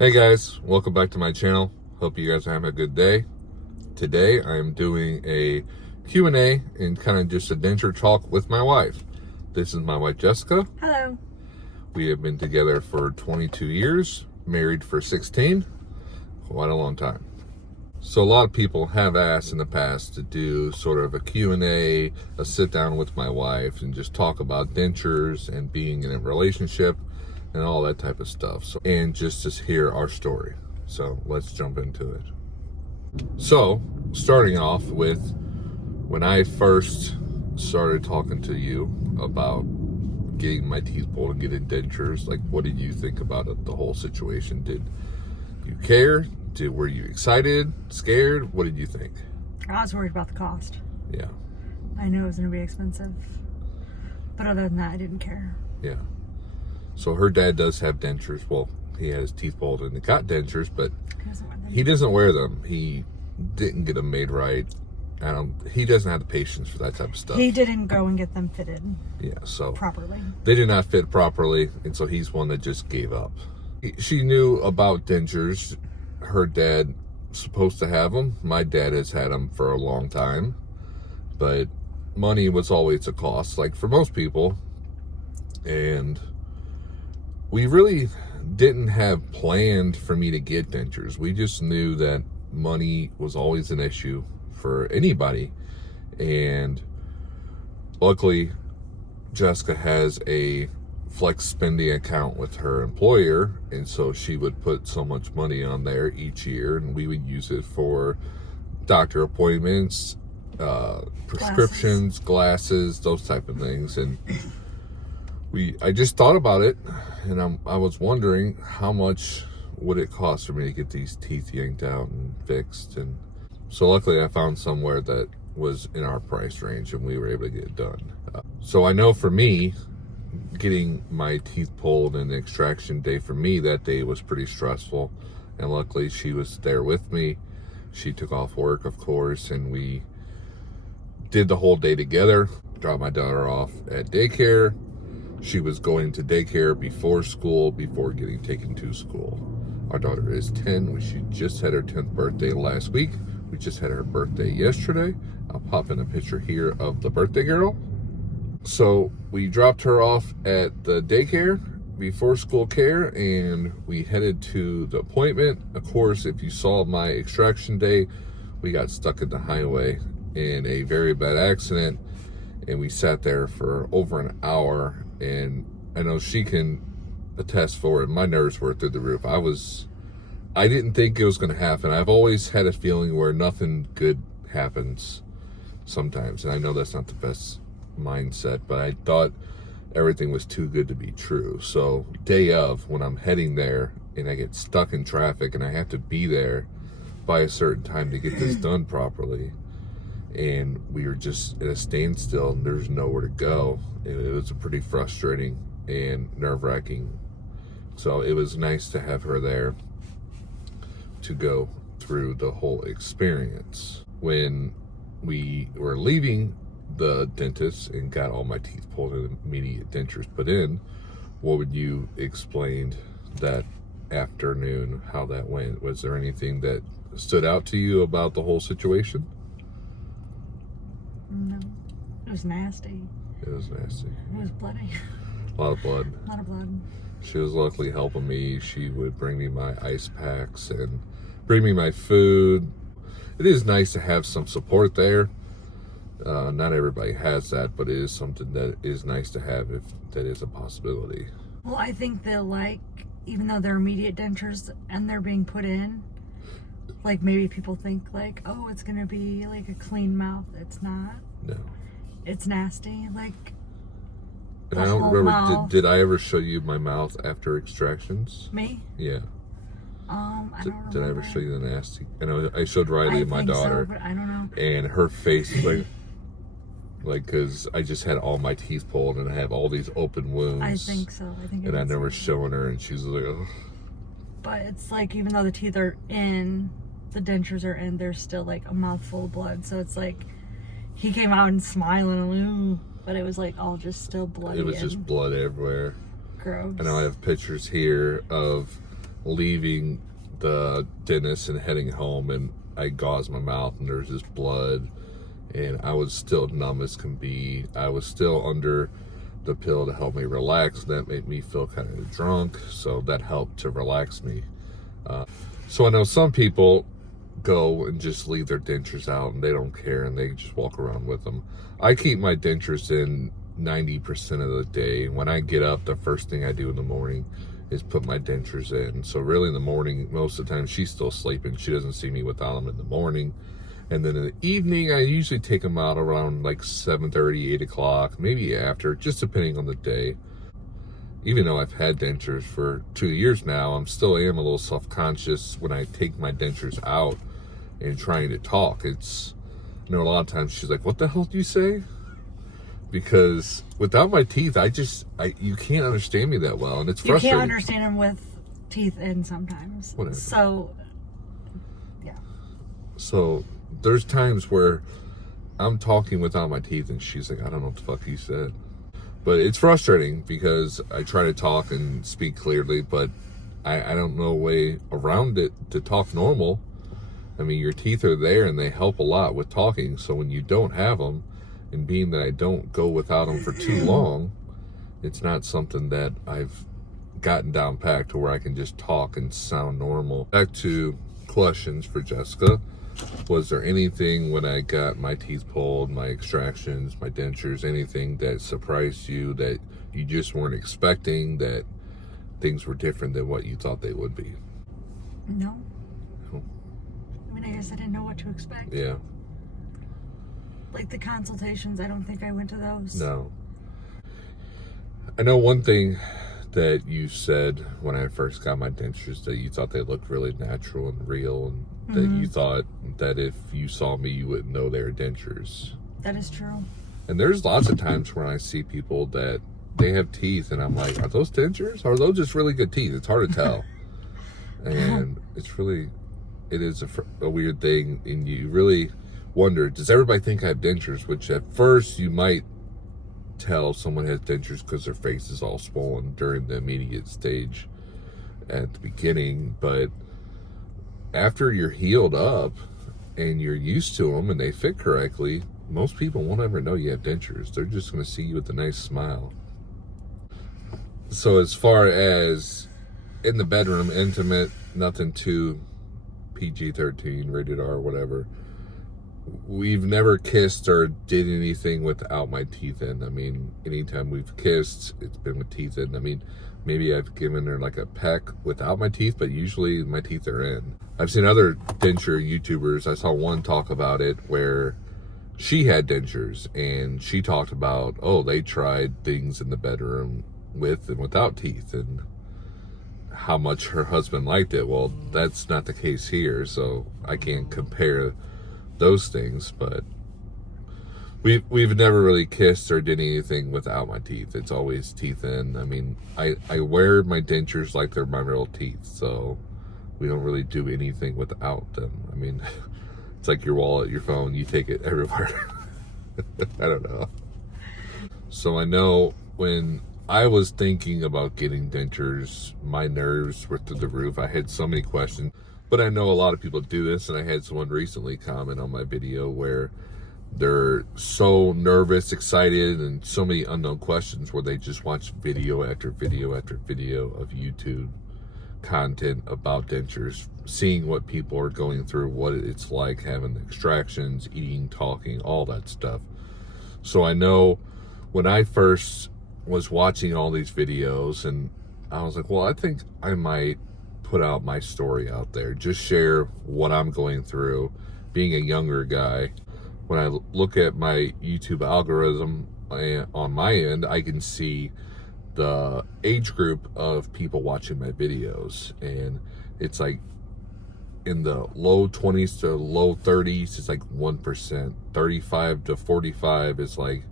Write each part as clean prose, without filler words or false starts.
Hey guys, welcome back to my channel. Hope you guys are having a good day. Today I'm doing a Q&A and kind of just a denture talk with my wife. This is my wife Jessica. Hello. We have been together for 22 years, married for 16, quite a long time. So a lot of people have asked in the past to do sort of a Q&A, a sit down with my wife and just talk about dentures and being in a relationship and all that type of stuff. So, and just to hear our story. So let's jump into it. So starting off with when I first started talking to you about getting my teeth pulled and getting dentures, like what did you think about it, the whole situation? Did you care? Were you excited, scared? What did you think? I was worried about the cost. Yeah. I knew it was going to be expensive. But other than that, I didn't care. Yeah. So her dad does have dentures. Well, he had his teeth pulled and he got dentures, but he doesn't wear them. He didn't get them made right. He doesn't have the patience for that type of stuff. He didn't go and get them fitted. Yeah, so properly. They did not fit properly, and so he's one that just gave up. She knew about dentures. Her dad supposed to have them. My dad has had them for a long time, but money was always a cost, like for most people. And we really didn't have planned for me to get dentures. We just knew that money was always an issue for anybody. And luckily, Jessica has a flex spending account with her employer, and so she would put so much money on there each year, and we would use it for doctor appointments, prescriptions, glasses, those type of things. And I just thought about it, and I was wondering how much would it cost for me to get these teeth yanked out and fixed. And so luckily I found somewhere that was in our price range, and we were able to get it done. So I know for me, getting my teeth pulled and extraction day, for me that day was pretty stressful, and luckily she was there with me. She took off work, of course, and we did the whole day together. Dropped my daughter off at daycare. She was going to daycare before school, before getting taken to school. Our daughter is 10. She just had her 10th birthday last week. We just had her birthday yesterday. I'll pop in a picture here of the birthday girl. So we dropped her off at the daycare before school care, and we headed to the appointment. Of course, if you saw my extraction day, we got stuck in the highway in a very bad accident, and we sat there for over an hour. And I know she can attest for it. My nerves were through the roof. I didn't think it was going to happen. I've always had a feeling where nothing good happens sometimes, and I know that's not the best mindset, but I thought everything was too good to be true. So day of, when I'm heading there and I get stuck in traffic and I have to be there by a certain time to get this done properly, and we were just at a standstill and there's nowhere to go, and it was pretty frustrating and nerve-wracking. So it was nice to have her there to go through the whole experience. When we were leaving the dentist and got all my teeth pulled and immediate dentures put in, what would you explain that afternoon, how that went? Was there anything that stood out to you about the whole situation? No. It was nasty. It was nasty. It was bloody. A lot of blood. A lot of blood. She was luckily helping me. She would bring me my ice packs and bring me my food. It is nice to have some support there. Not everybody has that, but it is something that is nice to have if that is a possibility. Well, I think that, even though they're immediate dentures and they're being put in, maybe people think, oh, it's going to be, a clean mouth. It's not. No. It's nasty. And I don't remember, did I ever show you my mouth after extractions? Me? Yeah. I don't remember. Did I ever show you the nasty? I know I showed Riley, my daughter. So, but I don't know. And her face is because I just had all my teeth pulled and I have all these open wounds. I think so. And I never showing her, and she's like, oh. But it's even though the teeth are in, the dentures are in, there's still a mouthful of blood. So it's he came out and smiling, but it was all just still bloody. It was just blood everywhere. Gross. And I have pictures here of leaving the dentist and heading home, and I gauzed my mouth and there's this blood, and I was still numb as can be. I was still under the pill to help me relax. That made me feel kind of drunk, so that helped to relax me. So I know some people go and just leave their dentures out and they don't care and they just walk around with them. I keep my dentures in 90% of the day. When I get up, the first thing I do in the morning is put my dentures in. So really in the morning, most of the time she's still sleeping. She doesn't see me without them in the morning. And then in the evening, I usually take them out around like 7:30, 8 o'clock, maybe after, just depending on the day. Even though I've had dentures for 2 years now, I'm still am a little self-conscious when I take my dentures out and trying to talk. It's, you know, a lot of times she's like, what the hell do you say? Because without my teeth, you can't understand me that well, and it's frustrating. You can't understand them with teeth in sometimes. Whatever. So, yeah. So there's times where I'm talking without my teeth and she's like, I don't know what the fuck he said. But it's frustrating because I try to talk and speak clearly, but I don't know a way around it to talk normal. I mean, your teeth are there and they help a lot with talking. So when you don't have them, and being that I don't go without them for too long, it's not something that I've gotten down pat to where I can just talk and sound normal. Back to questions for Jessica. Was there anything when I got my teeth pulled, my extractions, my dentures, anything that surprised you that you just weren't expecting, that things were different than what you thought they would be? No. I mean, I guess I didn't know what to expect. Yeah. Like the consultations, I don't think I went to those. No. I know one thing that you said when I first got my dentures, that you thought they looked really natural and real, and that you thought that if you saw me, you wouldn't know they were dentures. That is true. And there's lots of times when I see people that they have teeth, and I'm like, are those dentures? Or are those just really good teeth? It's hard to tell. And it is a weird thing, and you really wonder, does everybody think I have dentures? Which at first you might tell someone has dentures because their face is all swollen during the immediate stage at the beginning, but after you're healed up and you're used to them and they fit correctly, most people won't ever know you have dentures. They're just going to see you with a nice smile. So as far as in the bedroom, intimate, nothing too PG-13, rated R, whatever. We've never kissed or did anything without my teeth in. I mean, anytime we've kissed, it's been with teeth in. I mean, maybe I've given her like a peck without my teeth, but usually my teeth are in. I've seen other denture YouTubers. I saw one talk about it where she had dentures and she talked about, oh, they tried things in the bedroom with and without teeth and how much her husband liked it. Well, that's not the case here, so I can't compare those things, but we've never really kissed or did anything without my teeth. It's always teeth in. I mean, I wear my dentures like they're my real teeth, so we don't really do anything without them. I mean, it's like your wallet, your phone, you take it everywhere. I don't know. So I know when I was thinking about getting dentures, my nerves were through the roof. I had so many questions. But I know a lot of people do this, and I had someone recently comment on my video where they're so nervous, excited, and so many unknown questions where they just watch video after video after video of YouTube content about dentures, seeing what people are going through, what it's like having extractions, eating, talking, all that stuff. So I know when I first was watching all these videos, and I was like, well, I think I might put out my story out there, just share what I'm going through being a younger guy. When I look at my YouTube algorithm on my end, I can see the age group of people watching my videos, and it's like in the low 20s to low 30s, it's like 1%. 35 to 45 is like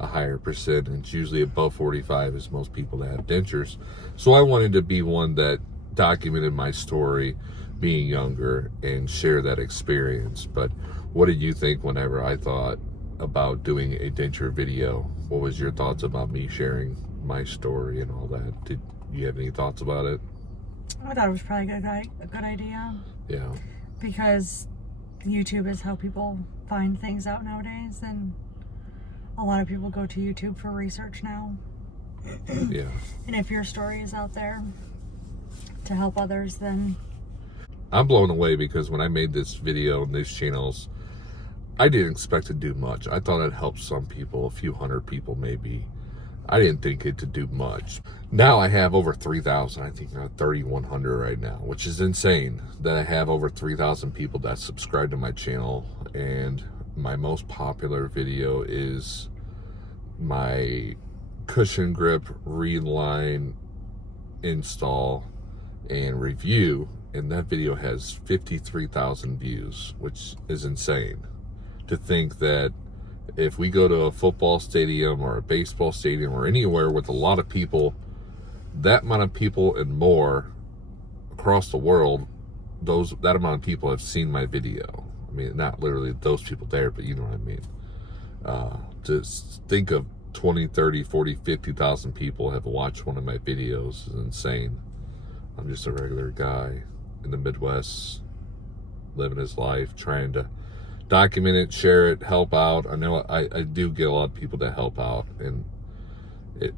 a higher percent, and it's usually above 45 is most people that have dentures. So I wanted to be one that documented my story being younger and share that experience. But what did you think whenever I thought about doing a denture video? What was your thoughts about me sharing my story and all that? Did you have any thoughts about it? I thought it was probably a good idea. Yeah. Because YouTube is how people find things out nowadays, and a lot of people go to YouTube for research now. Yeah. And if your story is out there to help others, then... I'm blown away because when I made this video on these channels, I didn't expect to do much. I thought I'd help some people, a few hundred people maybe. I didn't think it to do much. Now I have over 3,000. I think I'm at 3,100 right now, which is insane that I have over 3,000 people that subscribe to my channel. And my most popular video is my cushion grip reline install and review. And that video has 53,000 views, which is insane. To think that if we go to a football stadium or a baseball stadium or anywhere with a lot of people, that amount of people and more across the world, that amount of people have seen my video. I mean, not literally those people there, but you know what I mean. To think of 20, 30, 40, 50,000 people have watched one of my videos is insane. I'm just a regular guy in the Midwest, living his life, trying to document it, share it, help out. I know I do get a lot of people that help out, and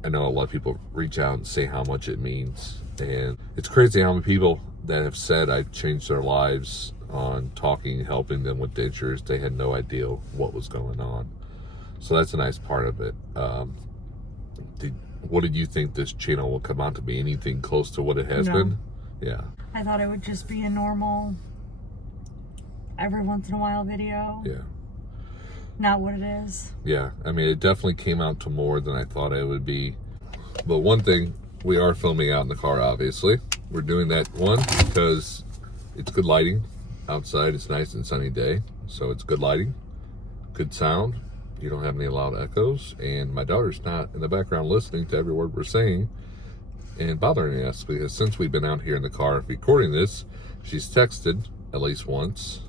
I know a lot of people reach out and say how much it means. And it's crazy how many people that have said I've changed their lives on talking, helping them with dentures. They had no idea what was going on. So that's a nice part of it. What did you think this channel will come out to be? Anything close to what it has been? Yeah. I thought it would just be a normal, every once in a while video. Yeah. Not what it is. Yeah. I mean, it definitely came out to more than I thought it would be. But one thing, we are filming out in the car, obviously. We're doing that, one, because it's good lighting. Outside, it's a nice and sunny day. So it's good lighting, good sound. You don't have any loud echoes. And my daughter's not in the background listening to every word we're saying and bothering us, because since we've been out here in the car recording this, she's texted at least once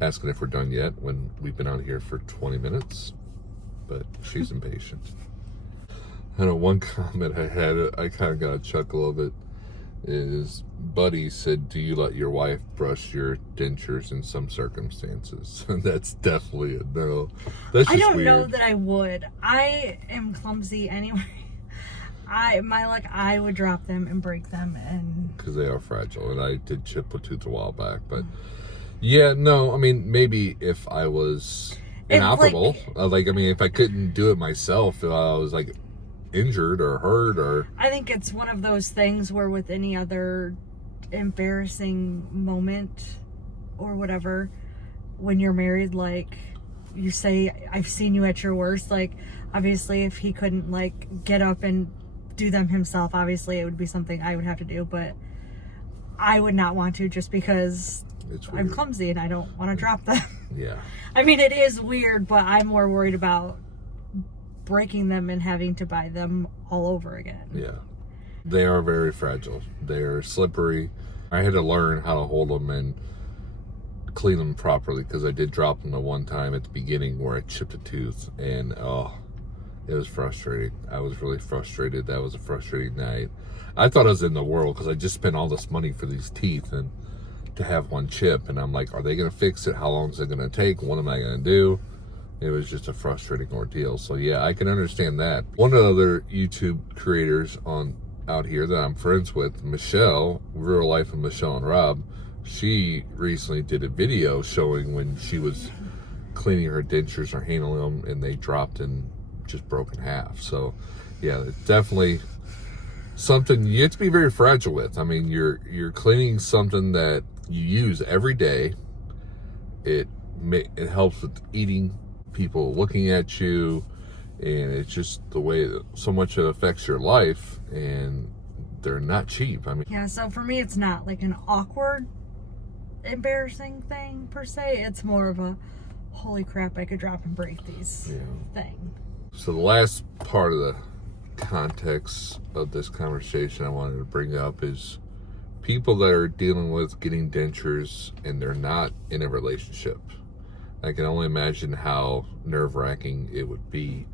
asking if we're done yet when we've been out here for 20 minutes, but she's impatient. I know one comment I had, I kind of got a chuckle of it, is Buddy said, do you let your wife brush your dentures in some circumstances? And that's definitely a no. That's just I don't weird. know that I would. I am clumsy anyway. I would drop them and break them, and because they are fragile, and I did chip a tooth a while back, but yeah, no, I mean, maybe if I was inoperable, if I couldn't do it myself, if I was like injured or hurt, or I think it's one of those things where with any other embarrassing moment or whatever, when you're married, like you say, I've seen you at your worst, like obviously if he couldn't like get up and do them himself, obviously it would be something I would have to do, but I would not want to, just because I'm clumsy and I don't want to drop them. Yeah. I mean, it is weird, but I'm more worried about breaking them and having to buy them all over again. Yeah. They are very fragile. They are slippery. I had to learn how to hold them and clean them properly, because I did drop them the one time at the beginning where I chipped a tooth, and it was frustrating. I was really frustrated. That was a frustrating night. I thought I was in the world because I just spent all this money for these teeth and to have one chip, and I'm like, are they going to fix it? How long is it going to take? What am I going to do? It was just a frustrating ordeal. So yeah, I can understand that. One of the other YouTube creators out here that I'm friends with, Michelle, Real Life of Michelle and Rob, she recently did a video showing when she was cleaning her dentures or handling them, and they dropped and just broke in half. So yeah, it's definitely something you have to be very fragile with. I mean, you're cleaning something that you use every day. It helps with eating, people looking at you, and it's just the way that so much it affects your life, and they're not cheap. I mean, yeah, so for me it's not like an awkward, embarrassing thing per se. It's more of a holy crap, I could drop and break these thing. So the last part of the context of this conversation I wanted to bring up is people that are dealing with getting dentures and they're not in a relationship. I can only imagine how nerve-wracking it would be.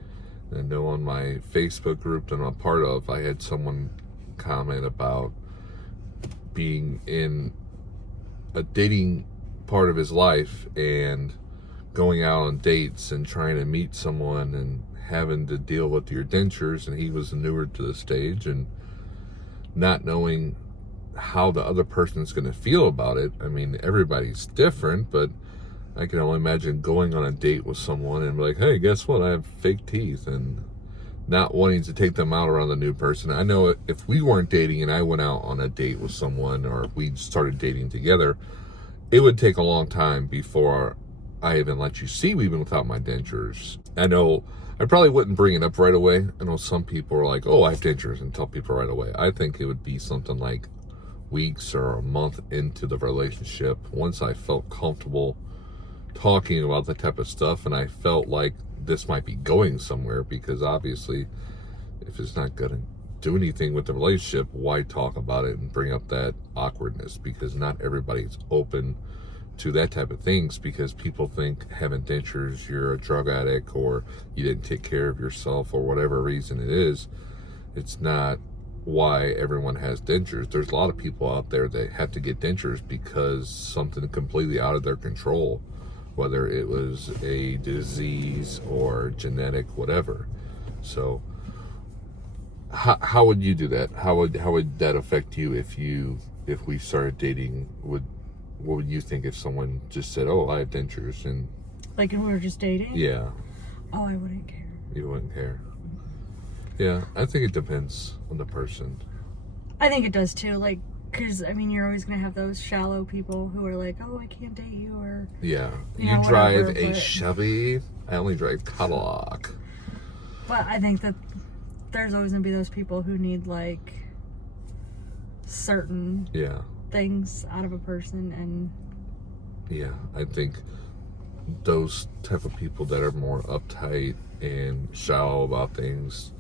I know on my Facebook group that I'm a part of, I had someone comment about being in a dating part of his life and going out on dates and trying to meet someone and having to deal with your dentures, and he was newer to the stage and not knowing how the other person's going to feel about it. I mean, everybody's different, but I can only imagine going on a date with someone and be like, hey, guess what? I have fake teeth, and not wanting to take them out around the new person. I know if we weren't dating and I went out on a date with someone, or we started dating together, it would take a long time before I even let you see me even without my dentures. I know I probably wouldn't bring it up right away. I know some people are like, oh, I have dentures, and tell people right away. I think it would be something like weeks or a month into the relationship, once I felt comfortable talking about the type of stuff and I felt like this might be going somewhere, because obviously if it's not going to do anything with the relationship, why talk about it and bring up that awkwardness? Because not everybody's open to that type of things, because people think having dentures, you're a drug addict or you didn't take care of yourself, or whatever reason it is. It's not why everyone has dentures. There's a lot of people out there that have to get dentures because something completely out of their control, whether it was a disease or genetic, whatever. So how would you do that? How would that affect you if we started dating? What would you think if someone just said, oh, I have dentures? And like if we were just dating? Yeah. Oh, I wouldn't care. You wouldn't care? Yeah, I think it depends on the person. I think it does too. Like, because I mean, you're always gonna have those shallow people who are like, "Oh, I can't date you," or yeah, you drive whatever, a Chevy. I only drive Cadillac. But I think that there's always gonna be those people who need like certain things out of a person, and yeah, I think those type of people that are more uptight and shallow about things,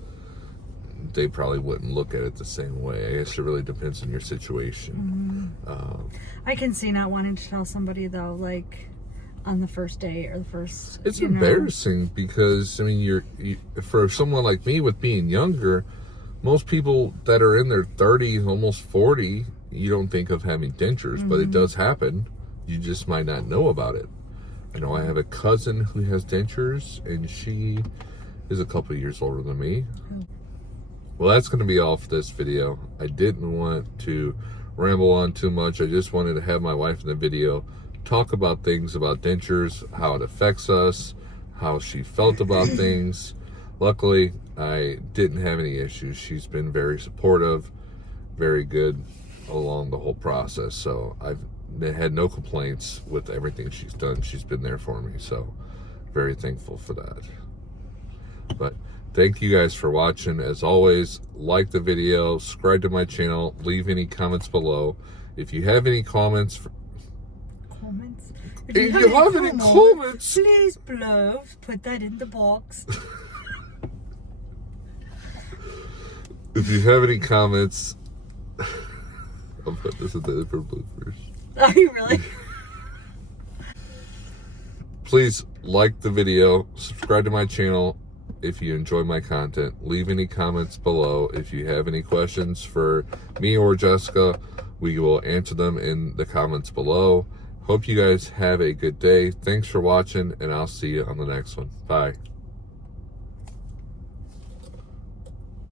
they probably wouldn't look at it the same way. I guess it really depends on your situation. I can see not wanting to tell somebody though, like on the first date or the first. It's embarrassing because I mean, for someone like me with being younger, most people that are in their 30s, almost 40, you don't think of having dentures, but it does happen. You just might not know about it. I know I have a cousin who has dentures, and she is a couple of years older than me. Well, that's going to be all for this video. I didn't want to ramble on too much. I just wanted to have my wife in the video talk about things about dentures, how it affects us, how she felt about things. Luckily, I didn't have any issues. She's been very supportive, very good along the whole process. So I've had no complaints with everything she's done. She's been there for me. So very thankful for that. But thank you guys for watching. As always, like the video, subscribe to my channel, leave any comments below. If you have any comments, if you have any comments, please below, put that in the box. If you have any comments, I'll put this in the for bloopers. Oh, you really? Please like the video, subscribe to my channel if you enjoy my content. Leave any comments below. If you have any questions for me or Jessica, we will answer them in the comments below. Hope you guys have a good day. Thanks for watching, and I'll see you on the next one. Bye.